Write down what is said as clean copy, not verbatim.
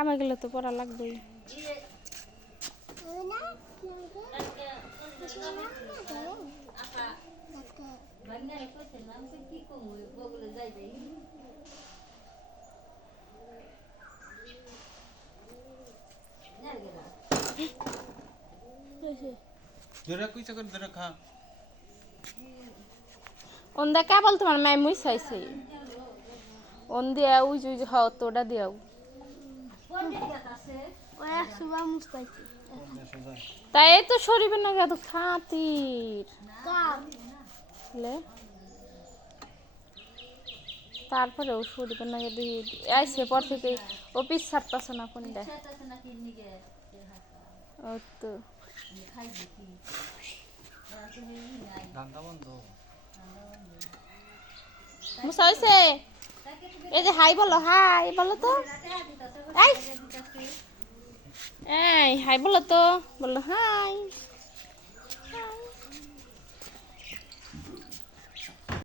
কামে গেলে তো পড়া লাগবেই। ওন্দা কেবল তোমার ম্যামুই চাইছে ওন দিয়া উই উই হাও তোটা দিয়াও তাই এই তো শরীবে না এত খাতির তারপরে ও শরীবে না আইসে পর থেকে ও পিস ছাড়তেছে না কোনটা ও তো মুসা হইছে এই যে হাই বলো তো এই হাই বলো তো বলো হাই।